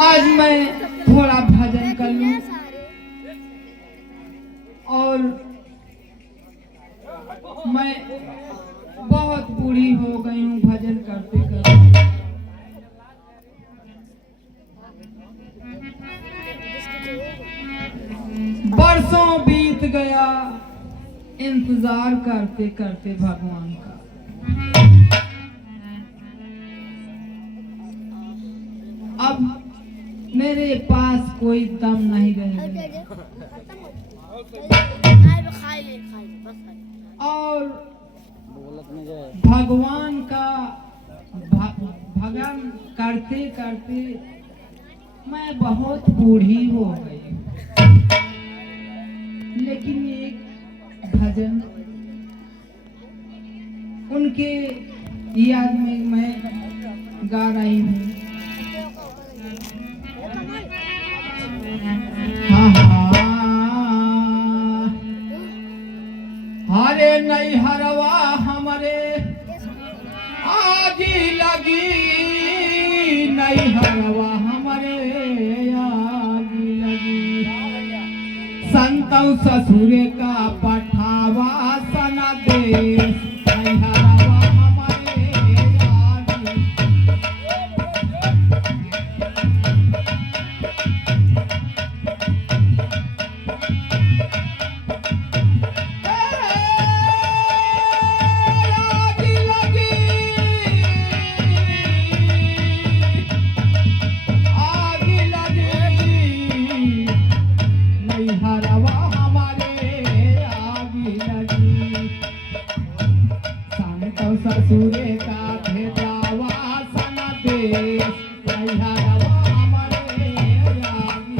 आज मैं थोड़ा भजन कर लूं और मैं बहुत बूढ़ी हो गई हूँ भजन करते करते। बरसों बीत गया इंतजार करते करते भगवान का। अब मेरे पास कोई दम नहीं रहेगा और भगवान का भजन करते करते मैं बहुत बूढ़ी हो गई। लेकिन एक भजन उनके याद में मैं गा रही हूँ। हरे नहीं हरवा हमारे आगी लगी, नहीं हरवा हमारे आगी लगी। संतों ससुरे का पठावा सना दे, नहीं हरवा हमारे आगी। ससुरे का भेजावा सना दे, नहीं हरवा हमारे आगी।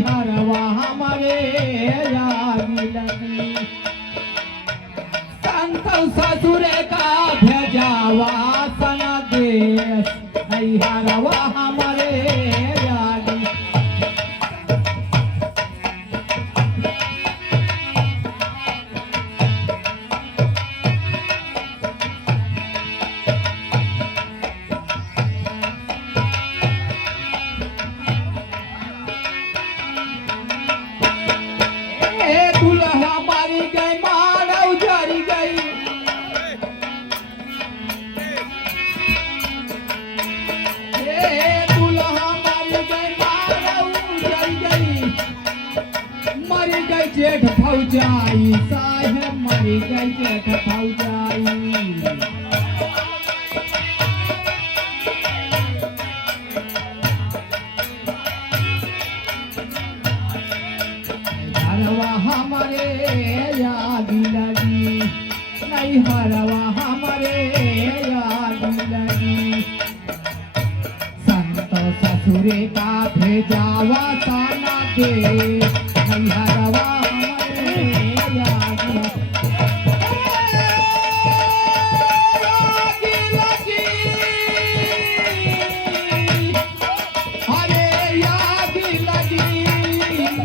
हरवा हमारे या आगी लगी संत ससुर का भेजावा सना देश नैहरवा हमारे यागी दुल्हा मारी गई मानव जरी गई दुल्हा मारी गई मानव जरी गई मरी गई जेठ भौजाई साहेब मरी गई जेठ भौजाई हमारे याद लगी नैहरवा हमारे याद लगी संत ससुरे का भेजावा साना दे नैहरवा हमारे याद लगी अरे याद लगी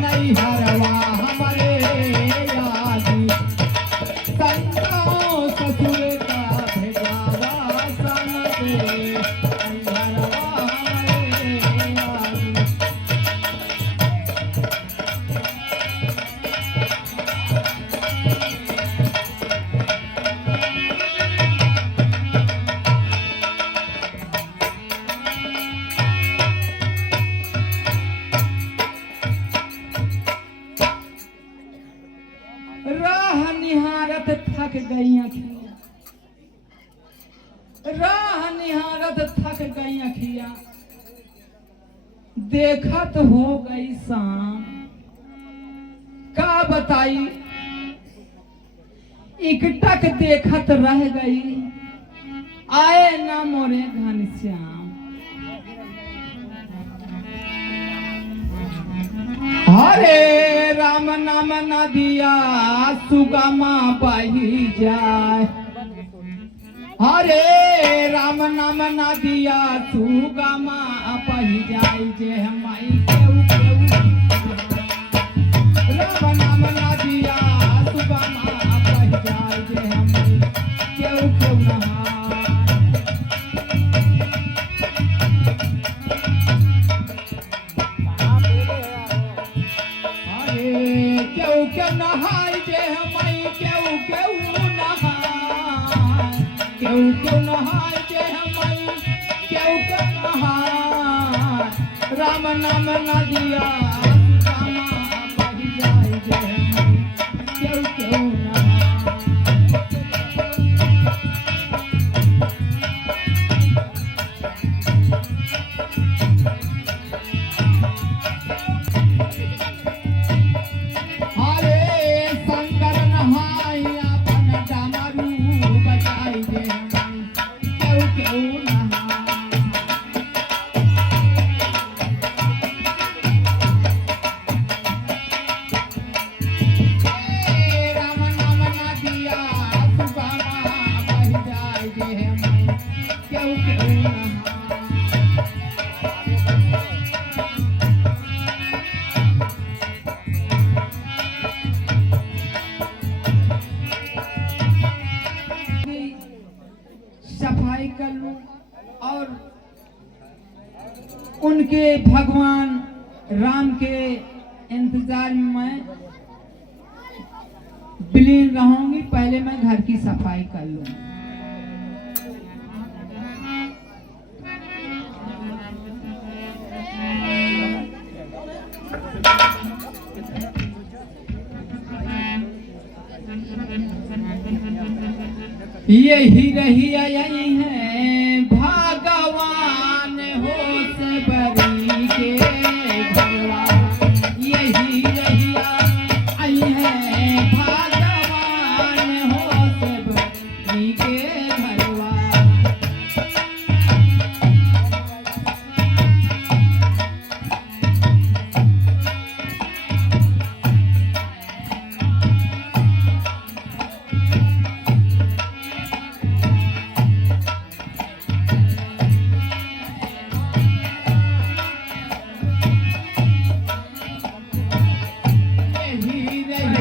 नैहरवा राह निहारत थक गई अखियां राह निहारत थक गई अखियां देखत हो गई शाम का बताई इकटक देखत रह गई आए ना मोरे घनश्याम हरे राम नाम न दिया सुगमा बही जाए हरे राम नाम न दिया सुगमा बही जाए जे हमारी केहू राम नाम न दिया सुगमा बही जाए जे हमारी केहू नहा क्यों नहाय जे हमारी क्यों नहाय क्यों नहाय जे हमारी क्यों नहाय राम नाम न दिया रामा बही जाए जे हमारी क्यों नहाय सफाई कर लूं और उनके भगवान राम के इंतजार में मैं विलीन रहूंगी। पहले मैं घर की सफाई कर लूं। यही रही आई है भगवान हो से बरी के घरवा। यही रही आई है भगवान हो से बरी के घरवा।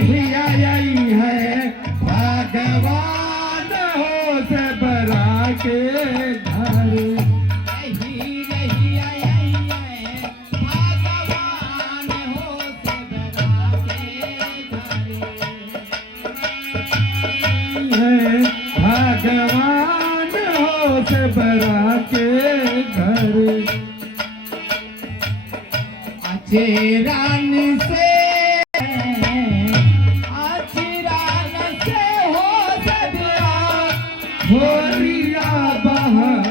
रहिया यही है भगवान हो से बरा के घर। यही रहिया यही है भगवान हो से बरा के घर। है भगवान हो से बरा के घर। आचरण से हो सदिया होरिया बहार।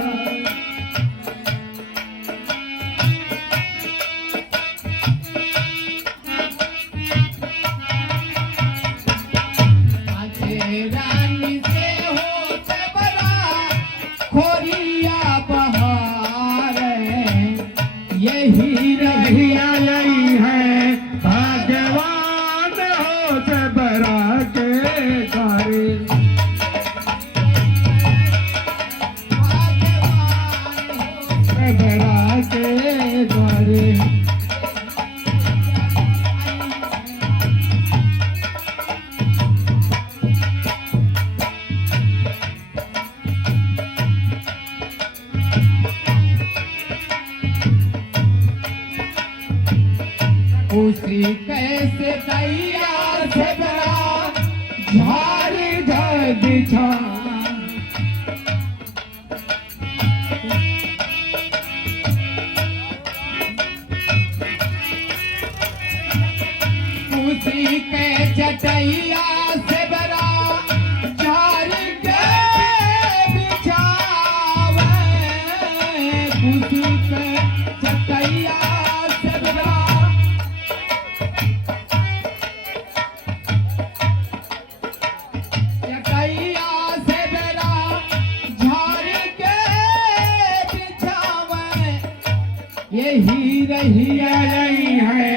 आचरण से हो सबरा खोरिया बहार। यही रहिया यही है भगवान हो से बरा के घर। बरा के घर। उसी कैसे दैया से बड़ा झाड़ी झड़ बिछा। उसी के चटैया से बड़ा झाड़ी के बिछावे। उसी के चटैया से बड़ा चटैया से बड़ा झाड़ी के बिछावे। यही रहिया यही है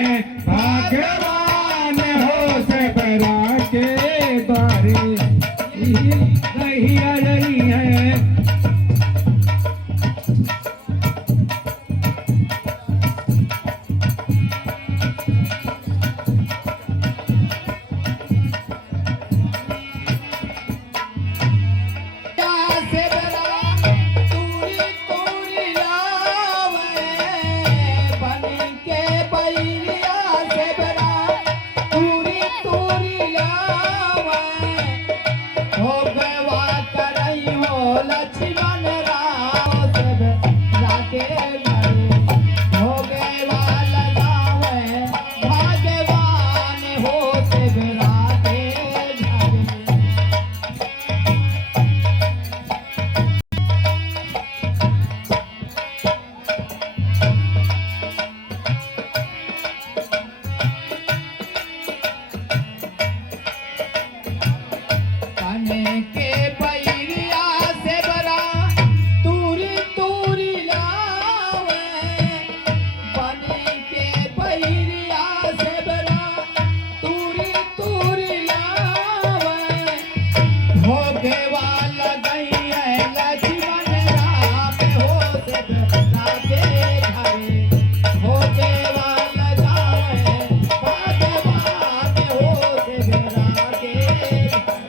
भगवान हो से बरा के द्वारे। रहिया यही है से बड़ा तूरी तूरी लावे। बन के बैरिया से बड़ा तूरी तूरी लावे। हो गवा करई हो लक्ष्मण राम से बड़ा के घर। हो गवा लगावे भगवान हो से बड़ा के घर। बन के बैरिया से बड़ा तूरी तूरी लावे। बन के बैरिया से बड़ा तूरी तूरी लावे। भोगे वाला गई है लक्ष्मण राम हो से बड़ा के घर। भोगे वाला जावे भगवान हो से बड़ा के घर।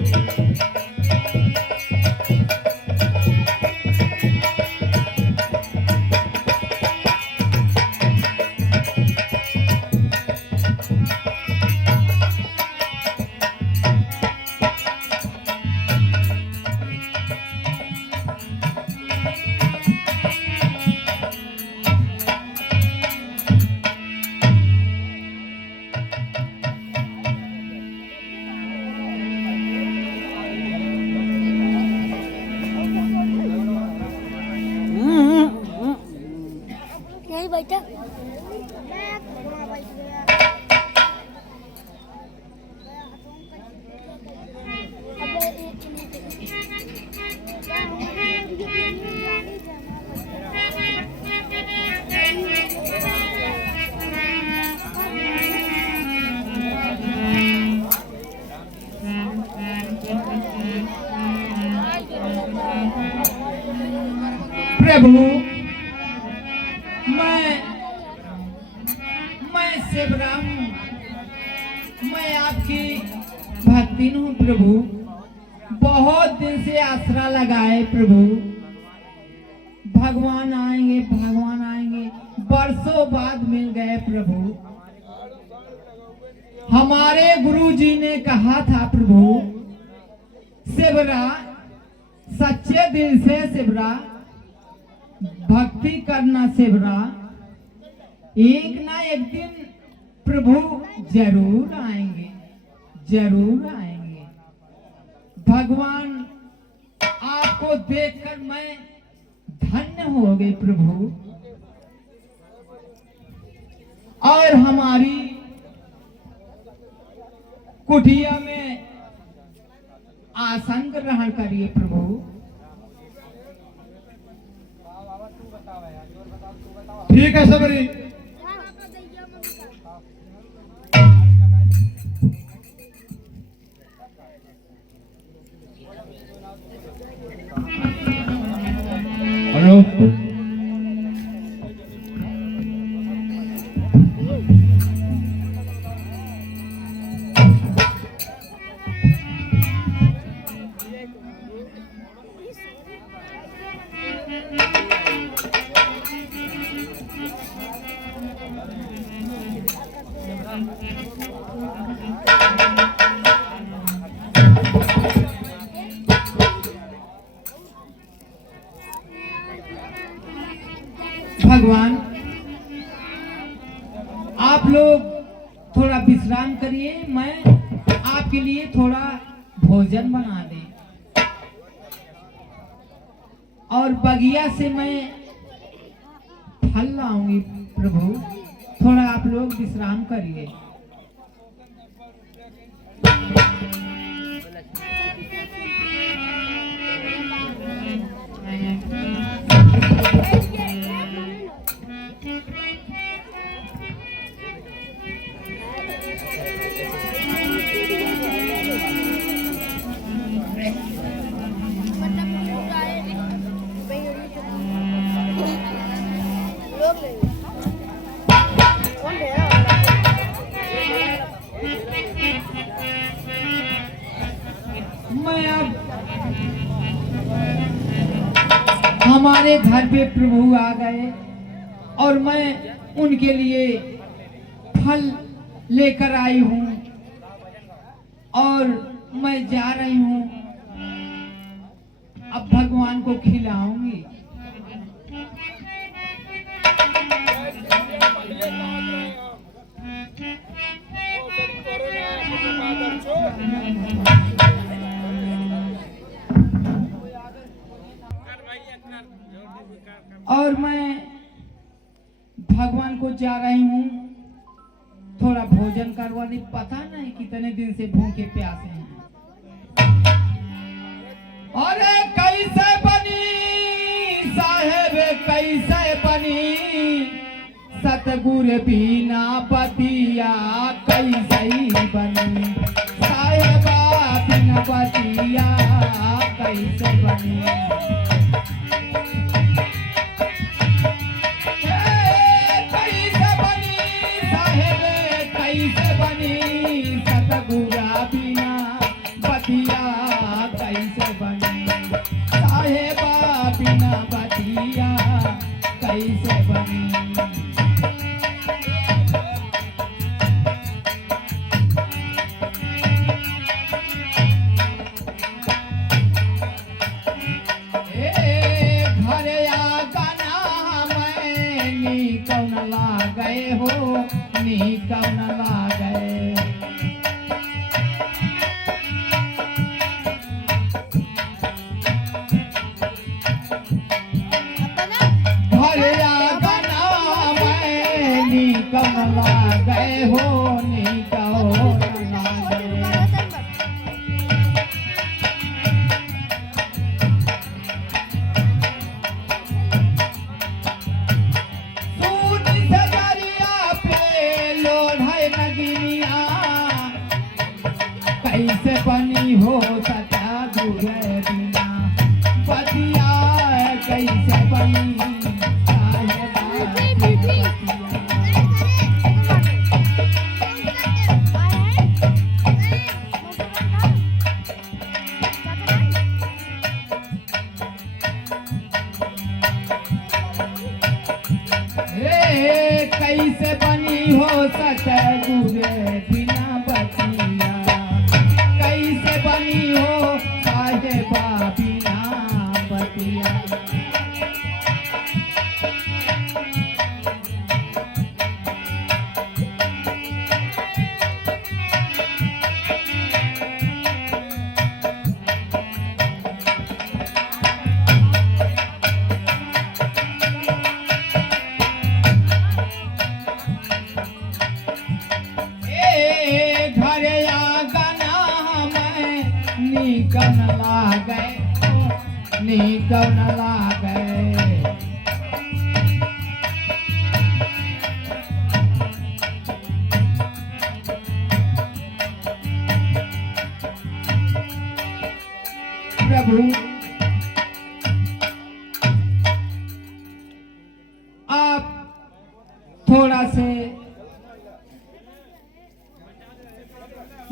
यही बैठा प्रभु मैं शिवराम मैं मैं आपकी भक्ति हूँ प्रभु। बहुत दिन से आसरा लगाए प्रभु। भगवान आएंगे, भगवान आएंगे, बरसों बाद मिल गए प्रभु। हमारे गुरु जी ने कहा था प्रभु, सेवरा सच्चे दिल से सेवरा भक्ति करना सेवरा, एक ना एक दिन प्रभु जरूर आएंगे, जरूर आएंगे। भगवान आपको देखकर मैं धन्य हो गई प्रभु। और हमारी कुटिया में आसन ग्रहण करिए प्रभु। ठीक है सबरी। हेलो भगवान आप लोग थोड़ा विश्राम करिए, मैं आपके लिए थोड़ा भोजन बना दे। और बगिया से मैं फल लाऊंगी प्रभु। थोड़ा आप लोग विश्राम करिए। मैं अब हमारे घर पे प्रभु आ गए और मैं उनके लिए फल लेकर आई हूँ और मैं जा रही हूँ। अब भगवान को खिलाऊंगी। और मैं भगवान को जा रही हूँ थोड़ा भोजन करवाने। पता नहीं कितने दिन से भूखे प्यासे हैं। अरे कैसे बनी साहेब, कैसे बनी सतगुर बिना बतिया, कैसे बनी साहेबा बिना बतिया, कैसे बनी। कैसे बनी घरे आ गाना मैं नी कौन ला गए हो, नी कौन ला गए। कमला गए हो नी कहो नगिनिया कैसे बनी हो सता दूरे बिना बतिया कैसे बनी नीकन लागे नीकन लागे प्रभु आप थोड़ा से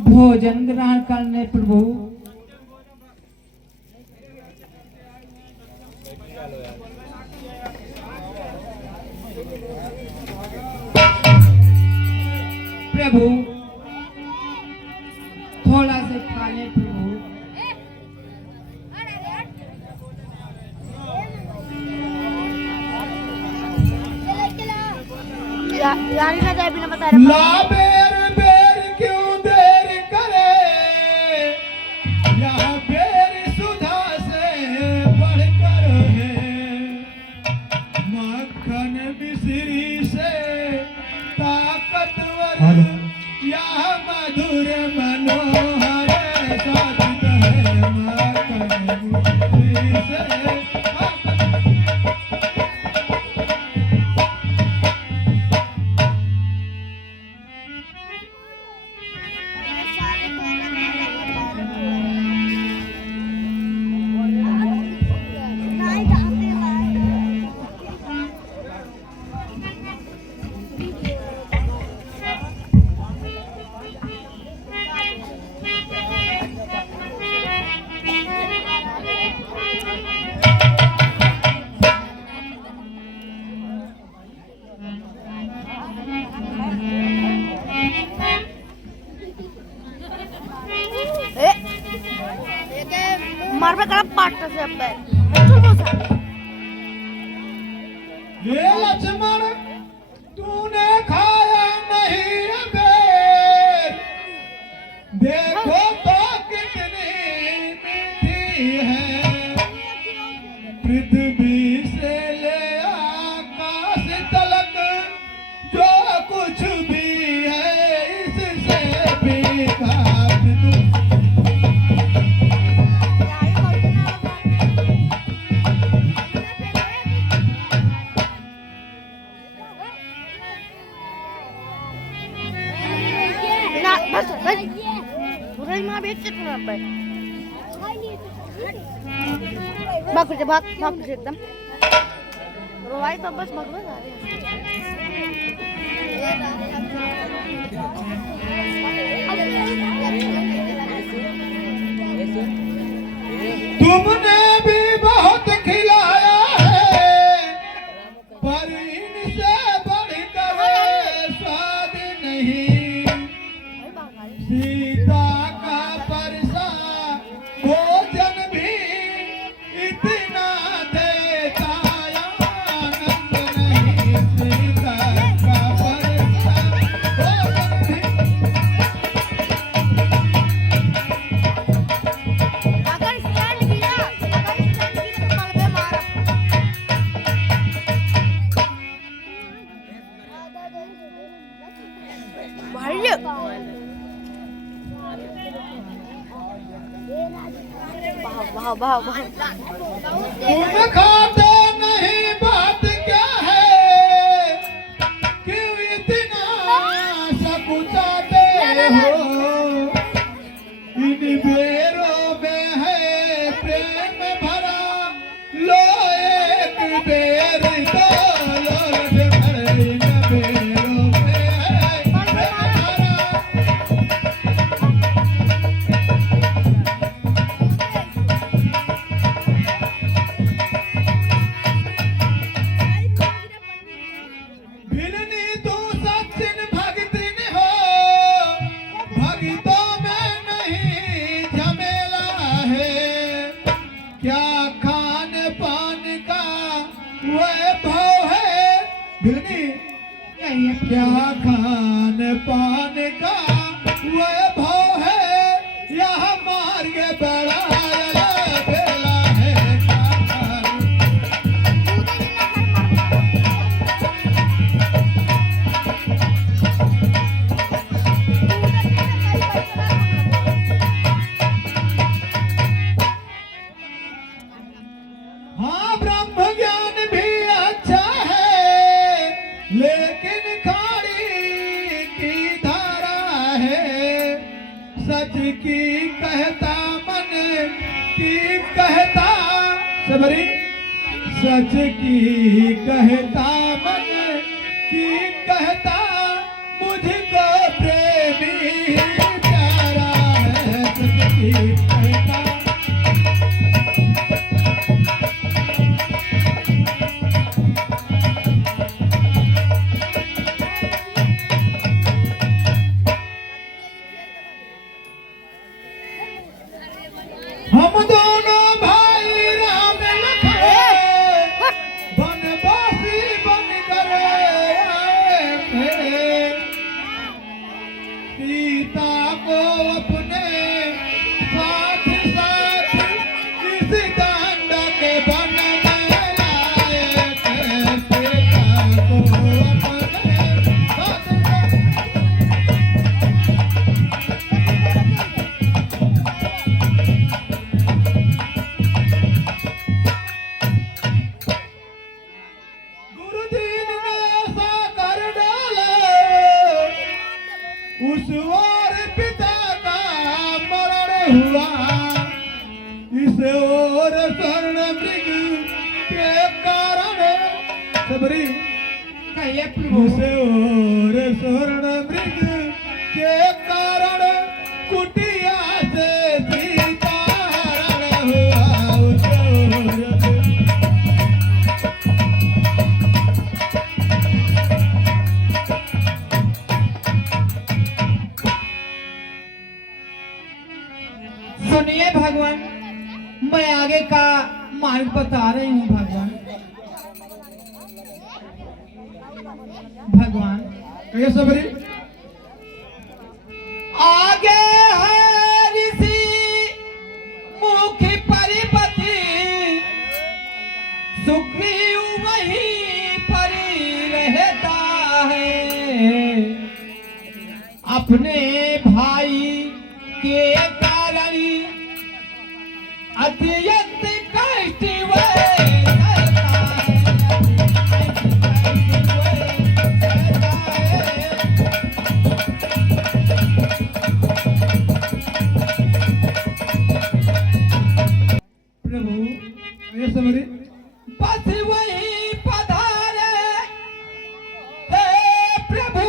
भोजन ग्रहण करने प्रभु। प्रभु थोड़ा से खाने प्रभु। रानी ना जाए बिना बता रहा ला बेर बेर क्यों देर करे, यह बेर सुधा से बढ़कर है, मक्खन मिश्री से ताकतवर, यह मधुर मनोहर साधित है, मक्खन मिश्री से मार पे करा पाट से अब चल बोसा ये लक्ष्मण तूने खाया नहीं अबेर, देखो तो कितनी मीठी है, पृथ्वी से ले आकाश तलक जो कुछ भी है इससे भी काट दूं। बस बुराई मां बेच कितना पे भाग से एकदम रोवाई तो बस भगवान आ तुमने भी बहुत खिलाया है, पर इनसे बढ़कर स्वाद नहीं, सीता का परसा भोजन भी इतना देता आनंद नहीं, सीता का परसा भोजन भी। अगर स्टैंड गिरा तो मलबे मारा भाई वाह वाह वाह तुम खाते नहीं बात क्या है, क्यों इतना सकुचाते हो, इन बेरों में है प्रेम भरा, लो एक बेर दो लोट भर, इन बेरों में है प्रेम भरा। भिलनी तू सचिन भगतिन हो, भगतों में नहीं झमेला है, क्या खान पान का वैभव है, भिलनी क्या खान पान का वैभव है, यह मार्ग बड़ा बेला है, सच की कहता मन की कहता सबरी सच की कहता मन की कहता मुझको प्रेमी प्यारा है सच की कहता हम दोनों भाई राम लखन बनवासी बनकर आए थे सीता को अपने साथ साथ इस दंड के वन में लाए थे सीता को अपने साथ गुरुजी ने ऐसा कर डाला उस ओर पिता का मरण हुआ इस ओर स्वर्ण मृग के कारण सबरी कहिए प्रभु। उस ओर स्वर्ण मृग के कारण कुटिया से सीता हरण हुआ उस ओर सुनिए भगवान, मैं आगे का मार्ग बता रही हूँ भगवान। भगवान कहिए सबरी आगे है ऋषि मुखी परिपति सुग्रीव वहीं पर रहता है अपने भाई के कारण अत्यंत कष्ट वह सहता है, अत्यंत कष्ट वह सहता है। प्रभु कहिए सबरी बस वही पधारे हे प्रभु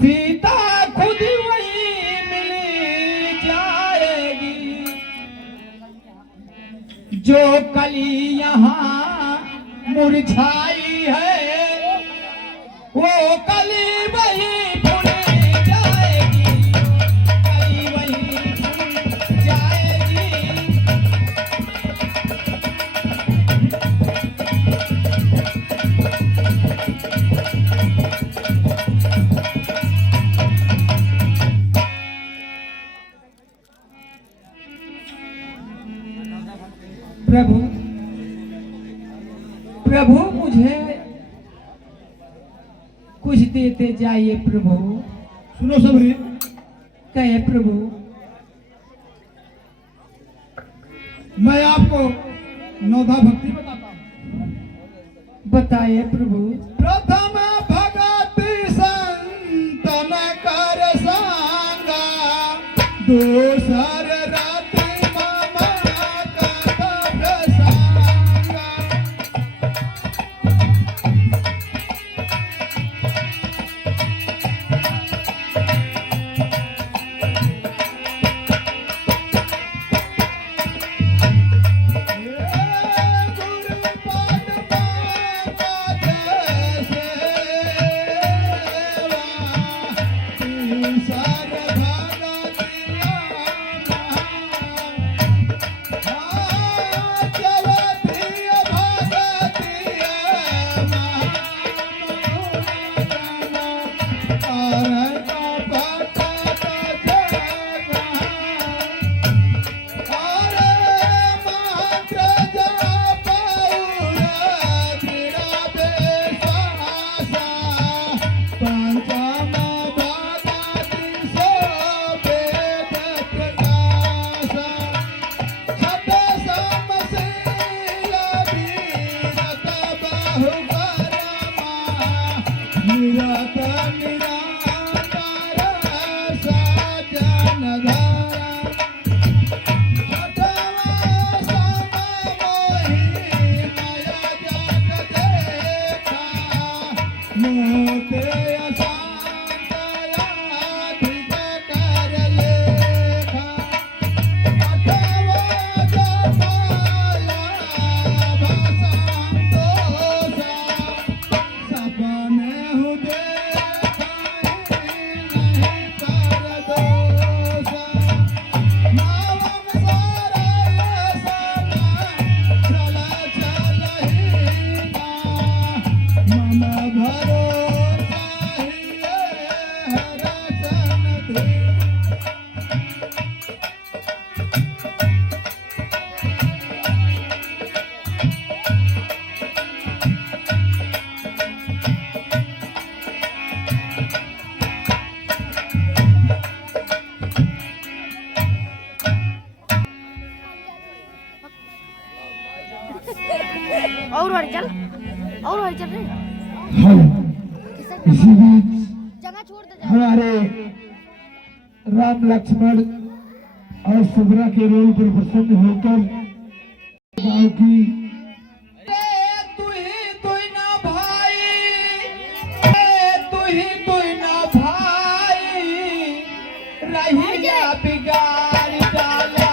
सीता खुद वही मिल जाएगी जो कली यहाँ मुरझाई है वो कली वही फूल जाएगी कली वही फूल जाएगी। प्रभु प्रभु मुझे कुछ देते जाइए प्रभु। सुनो सबरी कहे प्रभु। मैं आपको नौधा भक्ति बताता हूँ बताइए प्रभु। प्रथम भगति संतन कर सांगा दूसर रात्रि मामा कथा प्रसंगा सर भगतिया और चल रे इसी बीच जगह छोड़ दे जा। हमारे राम लक्ष्मण और सुभद्रा के रोल पर प्रसन्न होकर गाँव की तू ही ना भाई, तू ही ना भाई, रहिया बिगाड़ डाला।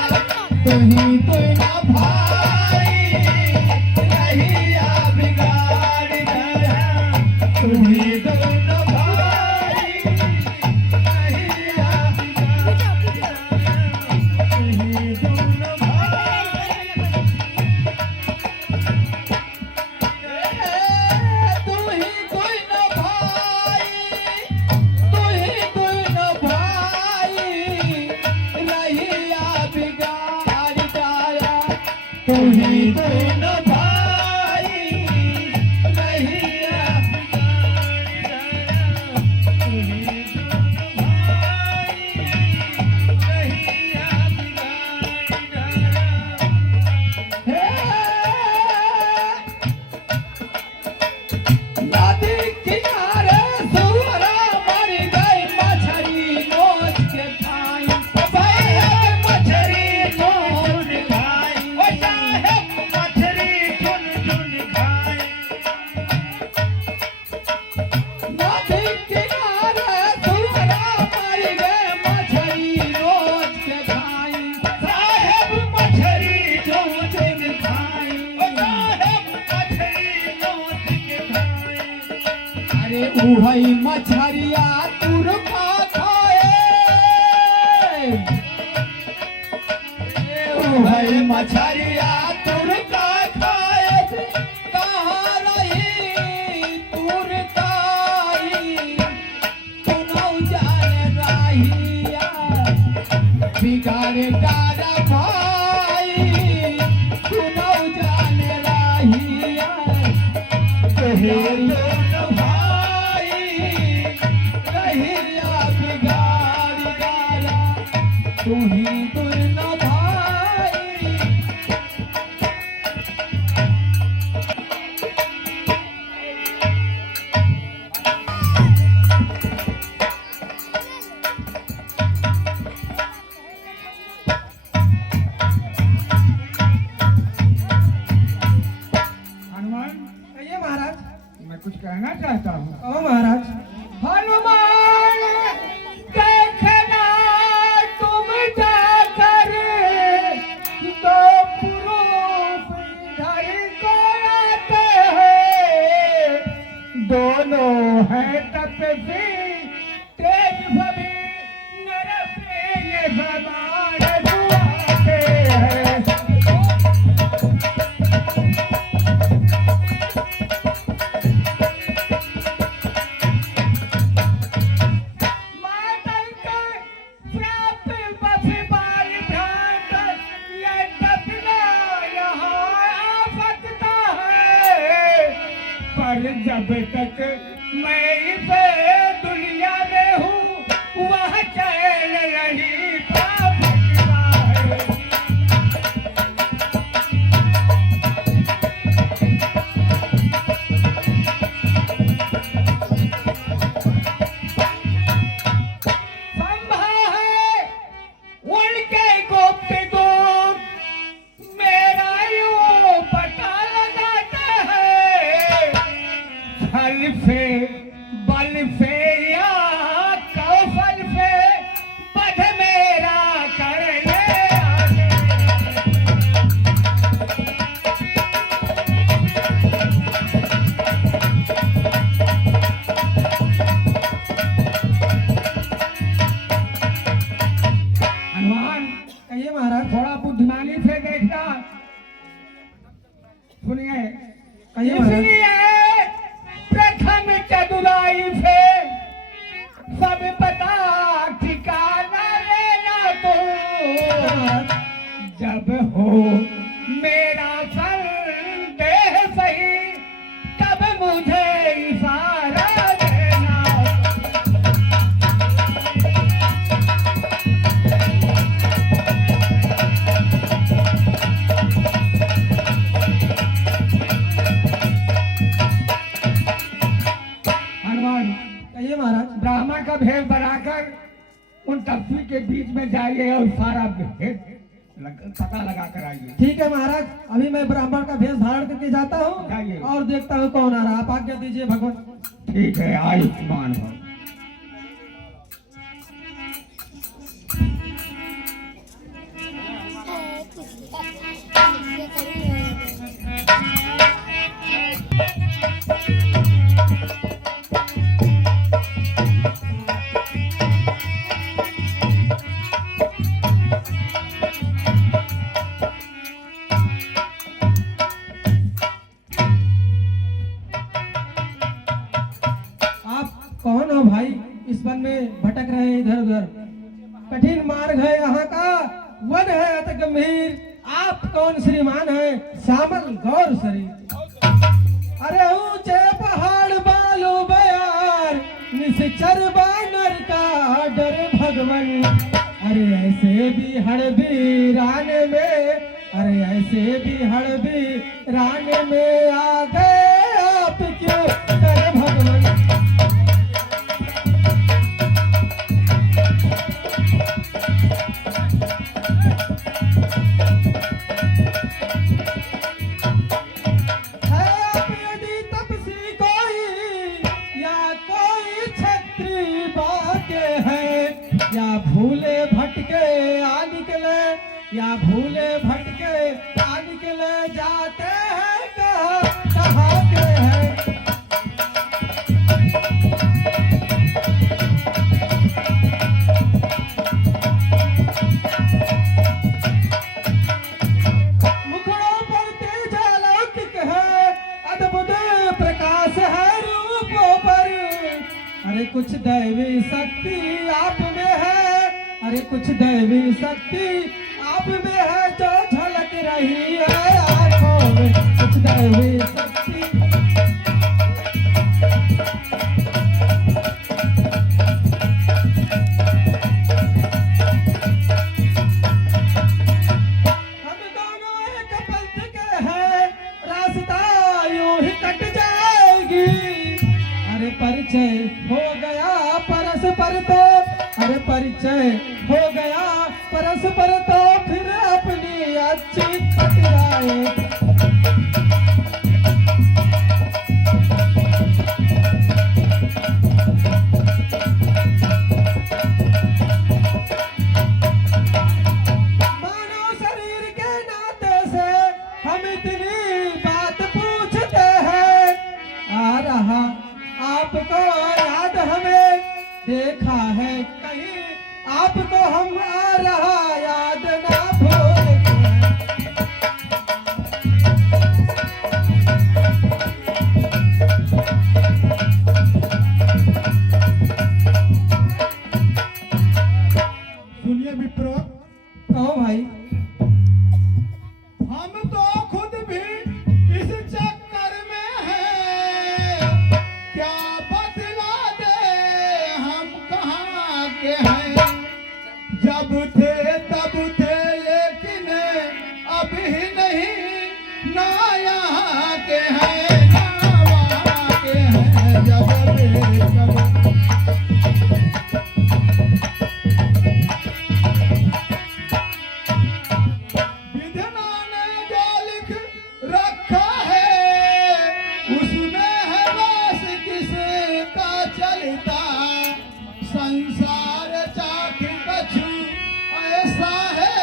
तू ही ना भाई, रहिया बिगाड़ डाला। तू ही ना भाई, रहिया बिगाड़ डाला। तू ही ना तू ही न भाई, रहिया बिगाड़ डाला। तू ही न भाई, रहिया बिगाड़ डाला। नदी किनारे सुअरा मर गई, मछली नोच के खाई। भैया मछली नोच के खाई, ओ साहेब मछली चुन चुन खाई। नदी किनारे सुअरा मर गई, मछली नोच के खाई। साहेब मछली चुन चुन खाई, ओ साहेब मछली नोच के खाई। अरे उहई मछरिया तुरका खाए, उहई मछरिया तुरका खाए। कहाँ रही तुरकाई, सुनौ जाने राहिया बिगाड़े डारा भाई। सुनौ जाने राहिया कहे भाई, रहिया बिगाड़ डाला। तू ही न भाई। हनुमान कहिए महाराज। मैं कुछ कहना चाहता हूँ। कहो महाराज। हनुमान देखना तुम जाकर दो पुरुष इधर को आते हैं, दोनों हैं तपस्वी तेज भवी, नर प्रिय समान दुआते हैं। मातल के प्राप्त बस बार भ्रांत, ये दफना यहाँ आ सकता है, पर जब तक मैं इस दुनिया में हूँ वह चैन नहीं पा सकता है। संभव है उनके गुप्त गुप्त मेरा यूं पता लगाते हैं, छल से बल से या कौशल से पद मेरा कर ले आगे। हनुमान कहिए महाराज। थोड़ा बुद्धिमानी से देखना। सुनिए, कहिए महाराज। इसलिए प्रथम चतुराई से सब पता ठिकाना महाराज। जब हो मेरा संदेह सही तब मुझे इशारा देना। हनुमान कहिए महाराज। ब्राह्मण का भेष बनाकर उन तपस्वी के बीच में जाइए और सारा भेद पता लगा कर आइए। ठीक है महाराज, अभी मैं ब्राह्मण का भेष धारण करके जाता जाइए। हूँ और देखता हूँ कौन आ रहा है। आप आज्ञा दीजिए भगवान। ठीक है, आयुष्मान भव। आप कौन हो भाई? इस वन में भटक रहे हैं इधर उधर। कठिन मार्ग है यहाँ का, वन है अति गंभीर। आप कौन श्रीमान है? श्यामल गौर शरीर। अरे ऊंचे पहाड़ बालू बयार, निश्चर बानर का डर भगवन। अरे ऐसे भी हड़बीरान में, अरे ऐसे भी हड़बीरान में आ गए आप क्यों कर भगवन। या भूले भटके आ निकले, या भूले भटके आ निकले, जाते हैं कहाँ के हैं। मुखड़ों पर तेज अलौकिक है, अद्भुत प्रकाश है रूपों पर। अरे कुछ दैवी शक्ति आप में है, अरे कुछ दैवी शक्ति आप में है जो झलक रही है आंखों में। कुछ दैवी शक्ति। हम दोनों एक पंथ के हैं, रास्ता यूं ही कट जाएगी। अरे परिचय हो गया परस्पर तो, अरे परिचय हो गया परस्पर तो फिर अपनी अच्छी कट जाए। मानव शरीर के नाते से हम इतनी बात पूछते हैं। आ रहा आपको याद हमें देखा है कहीं, आपको हम आ रहा याद ना भूलते हैं। सुनिए मित्रों, कहो भाई। हम तो खुद भी इस चक्कर में हैं। क्या बतला दे हम कहाँ के हैं। जब थे तब थे लेकिन अभी नहीं, ना यहाँ के हैं ना वहाँ के हैं। जब थे तब विधना ने जो लिख रखा है, उसमें है बस किसका चलता। संसार चाक कछु ऐसा है,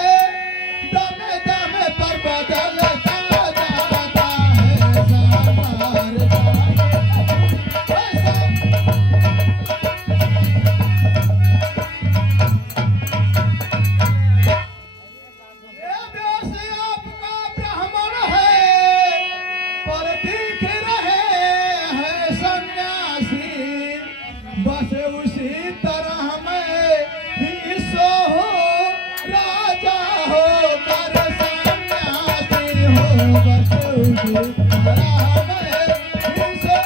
दम दम पर बदलता जाता है। संसार चाक ऐसा। ये देश आपका ब्राह्मण है, पर दिख रहे हैं सन्यासी। बस उसी तरह में ही बस उसे भरा गए से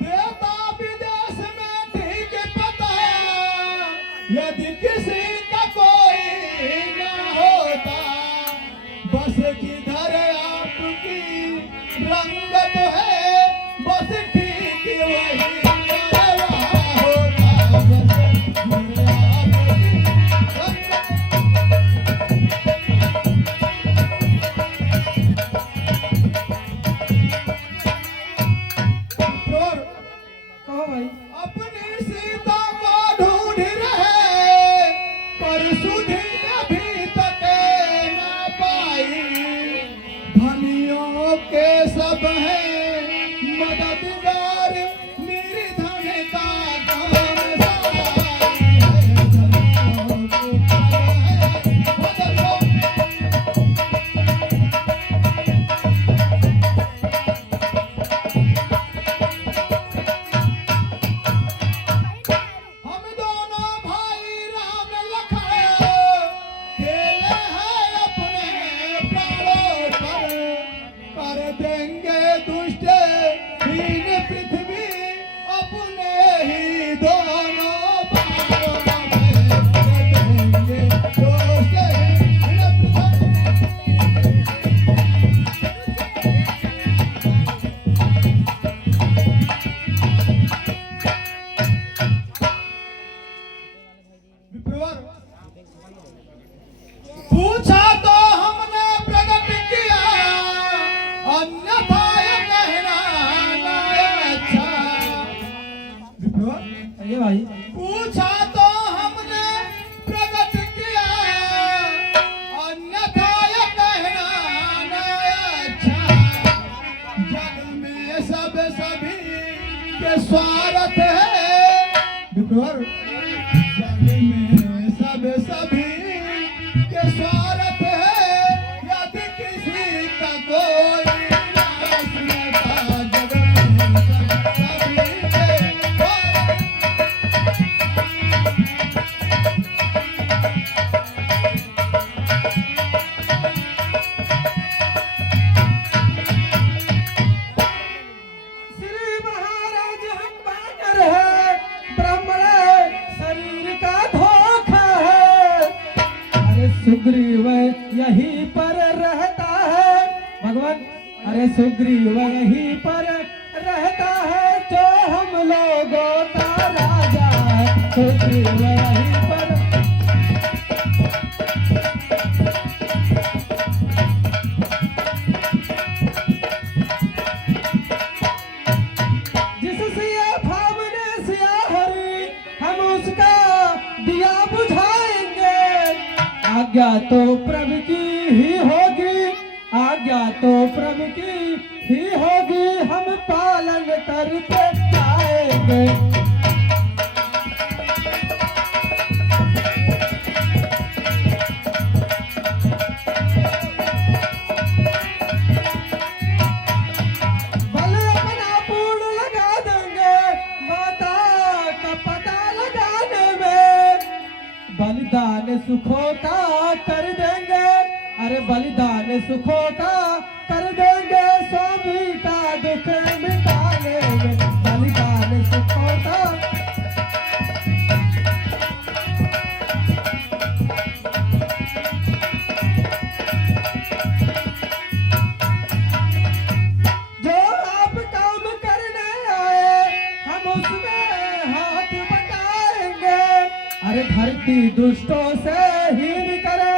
देता विदेश में ठीक पता यदि किसी का कोई ना होता बस किधर आपकी रंगत है बस ठीक वही मेरा होता बस किधर आपकी रंगत और कहो भाई। अपनी सीता को ढूंढ रहे पर सुधी अभी तक न पाई धनियों के सब हैं मददगार निर्धन का काम साई है धनियों के सब हैं मददगार हम दोनों भाई राम लखन खेले हैं अपने प्राणों पर देंगे दुष्ट हीन पृथ्वी अपने ही दोनों बाणों में कर देंगे दुष्ट हीन पृथ्वी विप्रवर पूछा तो हमने प्रकट किया अन्यथा ये कहना ना अच्छा विप्रवर ये भाई। पूछा तो हमने प्रकट किया अन्यथा ये कहना ना अच्छा जग में सब सभी के स्वार्थ है विप्रवर जग में सब सभी के स्वार्थ है यदि किसी का कोई नाश न था जग में सब सभी के स्वार्थ श्री महाराज हम बानर है ब्राह्मण शरीर का धोखा है। अरे सुग्रीव यहीं पर रहता है भगवान। अरे सुग्रीव यहीं पर रहता है जो हम लोगों का राजा है। सुग्रीव यहीं पर जिस सिया भावने सिया हरी हम उसका दिया बुझाएंगे। आज्ञा तो प्रभु की ही होगी आज्ञा तो प्रभु की ही होगी हम पालन करते जाएंगे। बल अपना पूर्ण लगा देंगे माता का पता लगाने में। बलिदान सुखों का कर देंगे। अरे बलिदान सुखों का कर देंगे स्वामी का दुख मिटाने में। बलिदान सुखों का जो आप काम करने आए हम उसमें हाथ बटाएंगे। अरे धरती दुष्टों से हीन करे।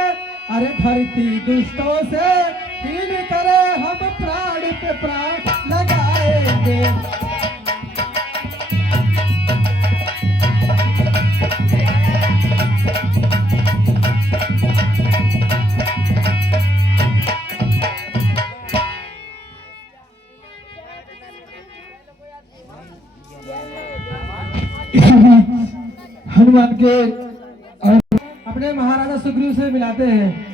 अरे धरती दुष्टों से हीन करे हम प्राण पे प्राण लगाएंगे। इसी बीच हनुमान के अपने महाराजा सुग्रीव से मिलाते हैं।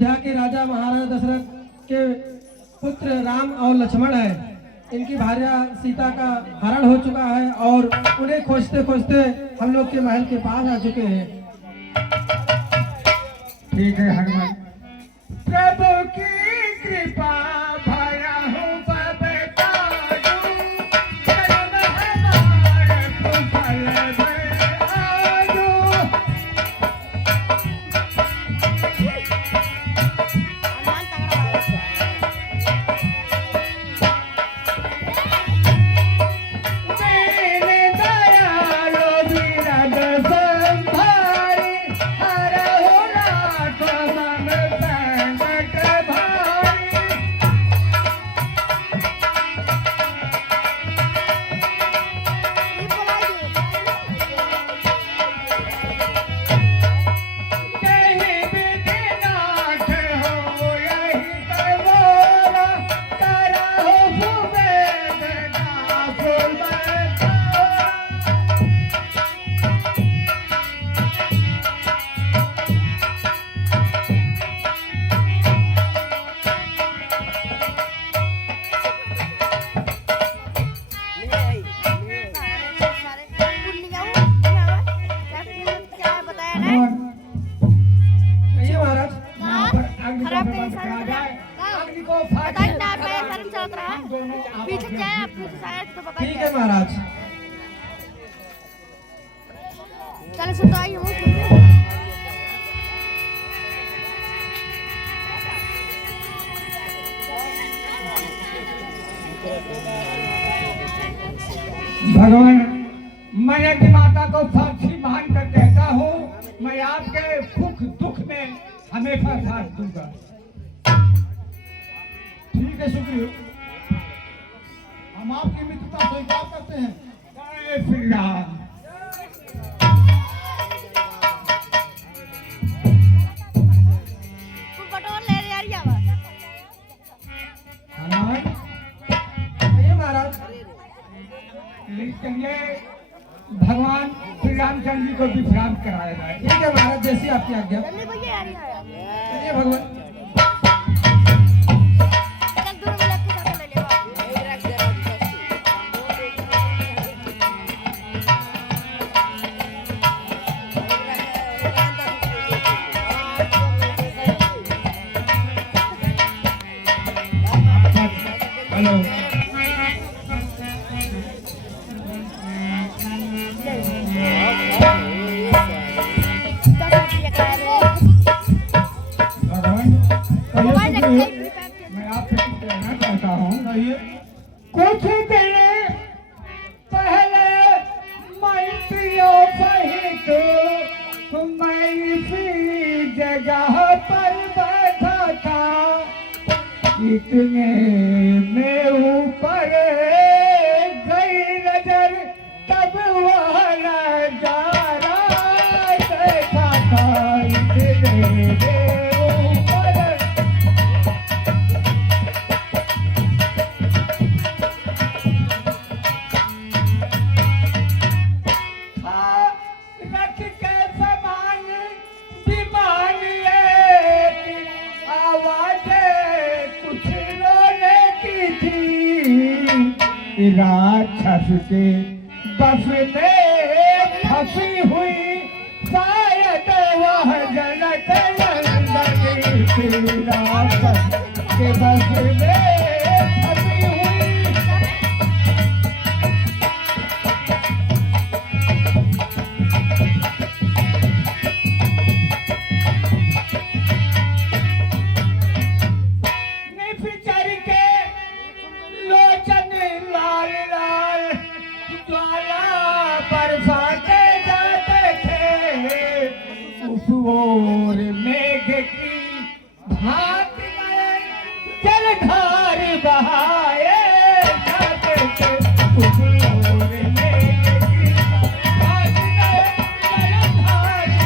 अयोध्या के राजा महाराजा दशरथ के पुत्र राम और लक्ष्मण है। इनकी भार्या सीता का हरण हो चुका है और उन्हें खोजते खोजते हम लोग के महल के पास आ चुके हैं। ठीक है हनुमान, प्रभु की कृपा भरा हूँ सब काजू, चरण हमारे कुशल में आजू। हनुमान तगड़ा है। मेरे दयालु बिरद संभारी, हरहु लाख मन संकट भारी। ये बोलाइए। कहीं विधिनाथ हो यही करवोरा, करहु सुबेद दासुर बरतोरा। सारे पूर्णिया क्या बताया ना? कहिए महाराज। खराब पे सारे जाए, अग्नि को बताइए ना पे सारे चल रहा है। पीछे जाए आप पीछे सारे तो ठीक बताइए। है महाराज। चलो सुन तो आइए वो। भगवान, मैं अपनी माता को साक्षी मानकर कहता हूँ, मैं आपके सुख दुख में हमेशा साथ दूंगा। ठीक है, सुग्रीव, हम आपकी मित्रता स्वीकार करते हैं। जय श्री राम। फुल बटोर ले यार ये आवाज। हनुमान, कहिए महाराज। चलिए भगवान श्री रामचंद्र जी को विश्राम कराया जाए। ठीक है महाराज, जैसी आपकी आज्ञा। जल्दी भैया यार ये चलिए भगवान। चल दूर में लेके जाके ले ले। हेलो, भगवान, मोबाइल कहिए रख सुग्रीव, के मैं आपसे कुछ कहना चाहता हूँ। कहिए। कुछ दिन पहले मैत्रियों सहित मैं इसी जगह पर बैठा था। इतने में ऊपर गई नजर, तब वह नजारा देखा था। इतने में ऊपर रख के समान विमान एक आवाजें कुछ रोने की थी। राक्षस के बस में फंसी हुई शायद वह जनक नंदनी थी। राक्षस के बस में फंसी हुई निफिचर के लोचन लाल लाल ज्वाला बरसाते जाते थे। उस ओर मेघ की भांति में जलधार बहाए जाते थे। उस ओर मेघ की भांति में जलधार बहाए।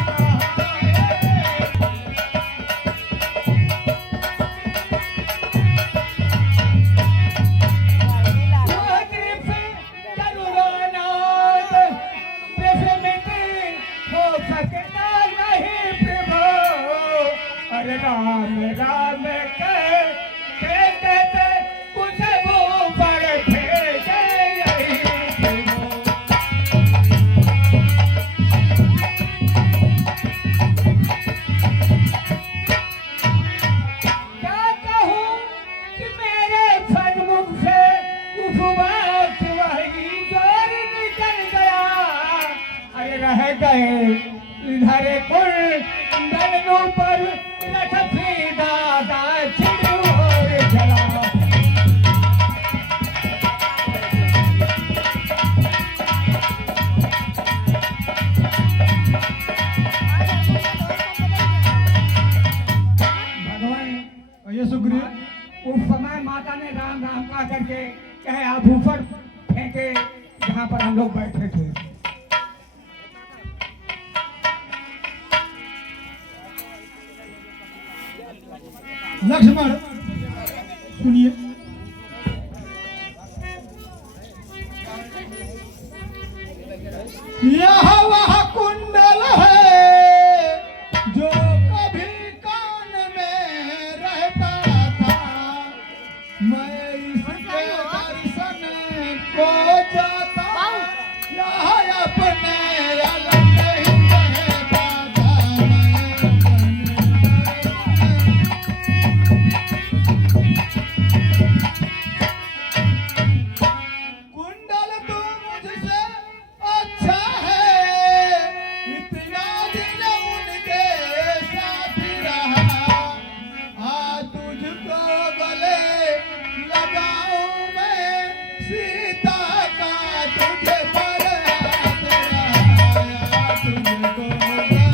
राम है इधर कुंडल पर लखी दादा चिड़ोर जला ये सुग्रीव उस समय माता ने राम राम का करके कहे आभूषण फेंके जहाँ पर हम लोग बैठे थे। लक्ष्मण सुनिए, यह वह कुंडल है जो कभी कान में रहता था, मैं इसके दर्शन को जाता, यह अपने अलग नहीं रहता था, कुंडल तू मुझसे अच्छा है, इतना दिन उनके साथ रहा, आज तुझको गले लगाऊं मैं, सीता का तुझे पर हाथ रहा, तुझको गले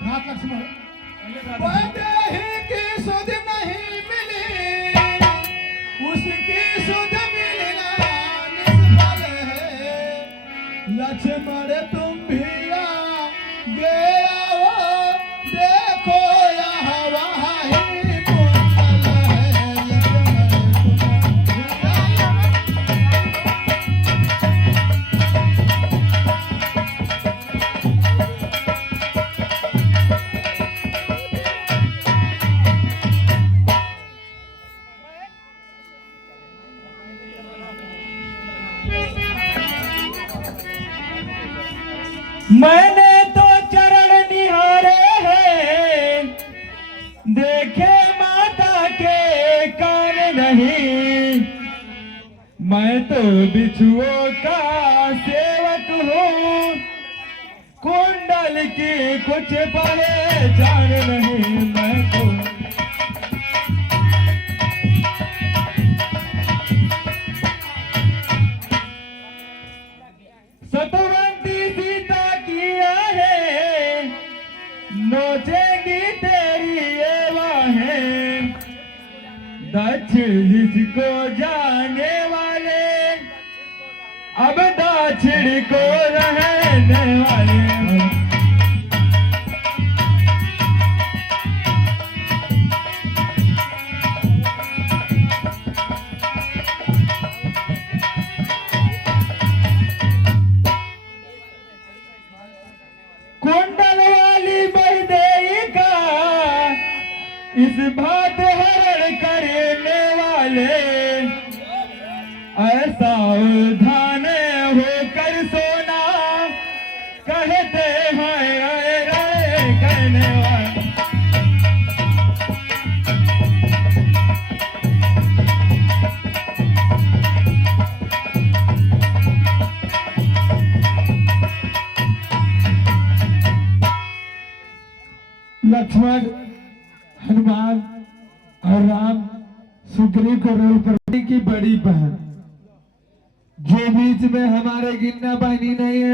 घात लक्ष्मण वैदेही की सुध नहीं मिली, उसकी सुध मिलना निष्फल है, लक्ष्मण तुम भी आगे आओ, देखो यहाँ वहाँ ही कुंडल है, मैंने तो चरण निहारे हैं, देखे माता के कान नहीं, मैं तो बिछुओं का सेवक हूँ, कुंडल की कुछ पहचान नहीं, मैं तो सतवंती सीता किया है, नोचेंगी तेरी ये बाहें, दक्षिण जिसको जाने वाले, अब दक्षिण को रहने वाले। कुंडल वाली बहदेई का इस बात हरण करने वाले, ऐसा उधान होकर सोना कहते हैं रे कहने वाले। लक्ष्मण, हनुमान और राम सुग्रीव को रोल पर की बड़ी बहन, जो बीच में हमारे गिन्ना बहनी नहीं है।